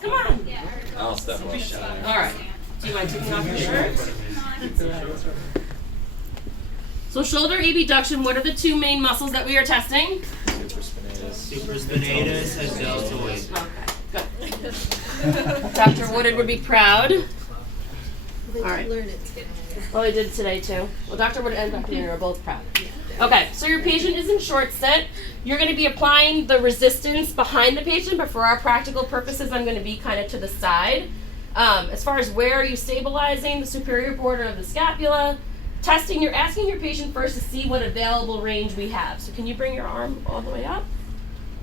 Come on. I'll step up. All right. Do you mind taking off your shirt? So shoulder abduction, what are the two main muscles that we are testing? Supraspinatus and deltoid. Okay, good. Dr. Woodard would be proud. They All right. did learn it today. Well, they did today too. Well, Dr. Woodard and Dr. Miller are both proud. Okay, so your patient is in short sit. You're going to be applying the resistance behind the patient, but for our practical purposes, I'm going to be kind of to the side. As far as where are you stabilizing, the superior border of the scapula, testing, you're asking your patient first to see what available range we have. So can you bring your arm all the way up?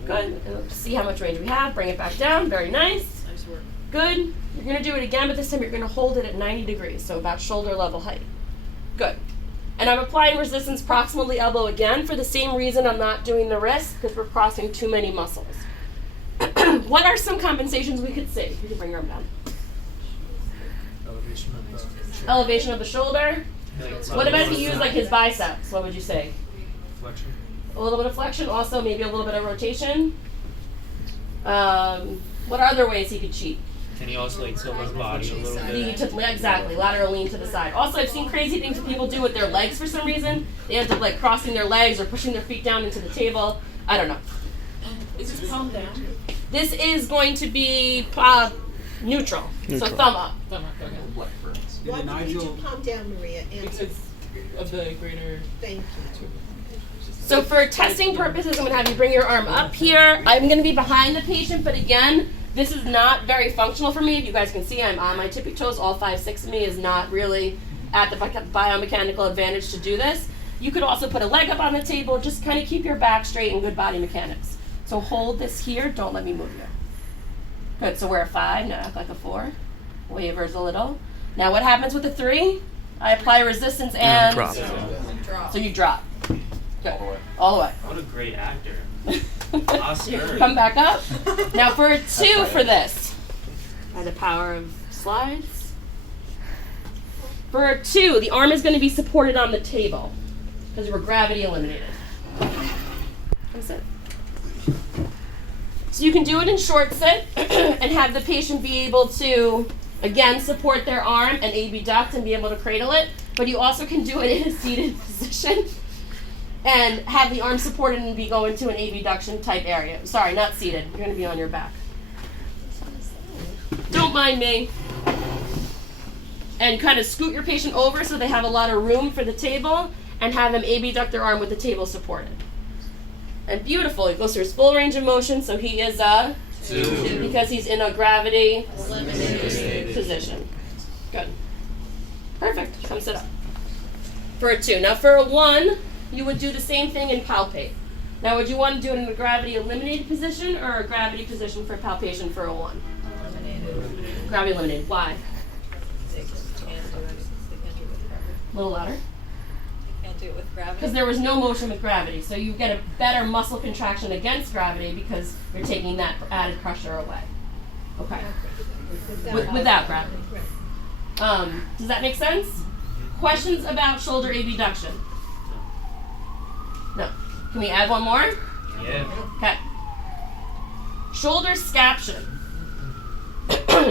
Good. And see how much range we have. Bring it back down. Very nice. Nice work. Good. You're going to do it again, but this time you're going to hold it at 90 degrees, so about shoulder level height. Good. And I'm applying resistance proximal the elbow again for the same reason I'm not doing the wrist, because we're crossing too many muscles. What are some compensations we could see? You can bring your arm down. Elevation of the shoulder. What about if you use like his biceps? What would you say? Flexion. A little bit of flexion, also maybe a little bit of rotation. What other ways he could cheat? Can he also like tilt his body a little bit? Exactly, lateral lean to the side. Also, I've seen crazy things that people do with their legs for some reason. They end up like crossing their legs or pushing their feet down into the table. I don't know. Is this palm down? This is going to be neutral. So thumb up. Why would you do palm down, Maria? Because of the greater. Thank you. So for testing purposes, I'm going to have you bring your arm up here. I'm going to be behind the patient, but again, this is not very functional for me. If you guys can see, I'm on my tippy toes. All 5'6" of me is not really at the biomechanical advantage to do this. You could also put a leg up on the table. Just kind of keep your back straight and good body mechanics. So hold this here. Don't let me move you. Good. So we're a 5. Now act like a 4. Wavers a little. Now what happens with the 3? I apply resistance and drop. So you drop. Good. All the way. What a great actor. Oscar. Come back up. Now for a 2 for this. By the power of slides. For a 2, the arm is going to be supported on the table because we're gravity eliminated. Come sit. So you can do it in short sit and have the patient be able to, again, support their arm and abduct and be able to cradle it. But you also can do it in a seated position and have the arm supported and be going to an abduction type area. Sorry, not seated. You're going to be on your back. Don't mind me. And kind of scoot your patient over so they have a lot of room for the table and have them abduct their arm with the table supported. And beautiful. He goes through his full range of motion, so he is a 2 because he's in a gravity eliminated position. Good. Perfect. Come sit up. For a 2. Now for a 1, you would do the same thing and palpate. Now would you want to do it in a gravity eliminated position or a gravity position for palpation for a 1? Eliminated. Gravity eliminated. Why? They can't do it. They can't do it with gravity. A little louder. They can't do it with gravity. Because there was no motion with gravity. So you get a better muscle contraction against gravity because you're taking that added pressure away. Okay. Without gravity. Does that make sense? Questions about shoulder abduction? No. Can we add one more? Yeah. Okay. Shoulder scaption.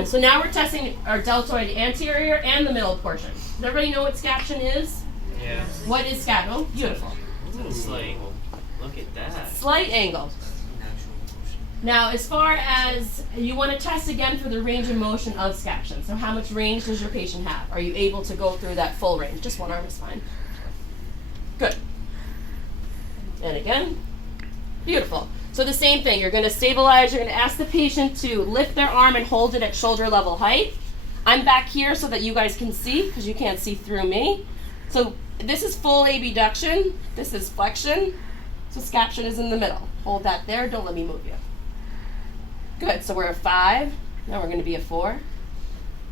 So now we're testing our deltoid anterior and the middle portion. Does everybody know what scaption is? Yeah. What is scaption? Oh, beautiful. It's like, look at that. Slight angle. Now, as far as you want to test again for the range of motion of scaption. So how much range does your patient have? Are you able to go through that full range? Just one arm is fine. Good. And again, beautiful. So the same thing, you're going to stabilize, you're going to ask the patient to lift their arm and hold it at shoulder level height. I'm back here so that you guys can see, because you can't see through me. So this is full abduction, this is flexion, so scaption is in the middle. Hold that there, don't let me move you. Good, so we're a 5, now we're going to be a 4.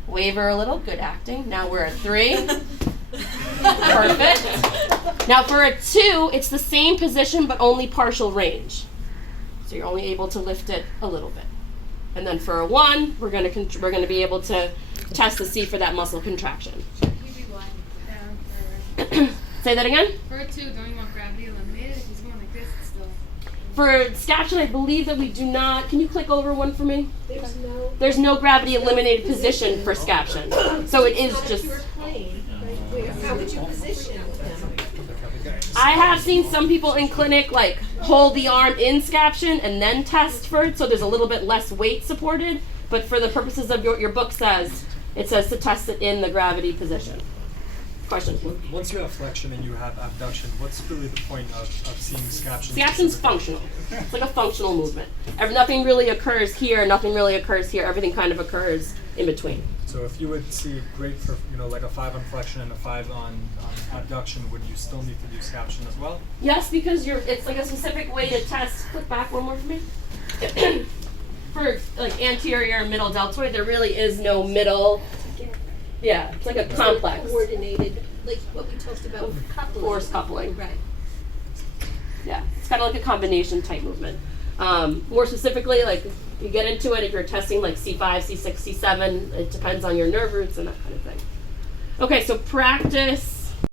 Waver a little, good acting. Now we're a 3. Perfect. Now for a 2, it's the same position but only partial range. So you're only able to lift it a little bit. And then for a 1, we're going to be able to test to see for that muscle contraction. Down for Say that again? a 2, don't you want gravity eliminated? If he's going like this, it's still. For scaption, I believe that we do not. Can you click over one for me? There's no gravity eliminated position for scaption, so it is not just. a pure plane, right? How would you position him? I have seen some people in clinic like hold the arm in scaption and then test for it, so there's a little bit less weight supported. But for the purposes of your book says to test it in the gravity position. Question. Once you have flexion and you have abduction, what's really the point of seeing scaption? Scaption's functional. It's like a functional movement. Nothing really occurs here, nothing really occurs here. Everything kind of occurs in between. So if you would see great for, like a 5 on flexion and a 5 on abduction, would you still need to do scaption as well? Yes, because it's like a specific way to test. Click back one more for me. For like anterior and middle deltoid, there really is no middle. Yeah, it's like a complex. Coordinated, like what we talked about, coupling. Force coupling. Right. Yeah, it's kind of like a combination type movement. More specifically, like if you get into it, if you're testing like C5, C6, C7, it depends on your nerve roots and that kind of thing. Okay, so practice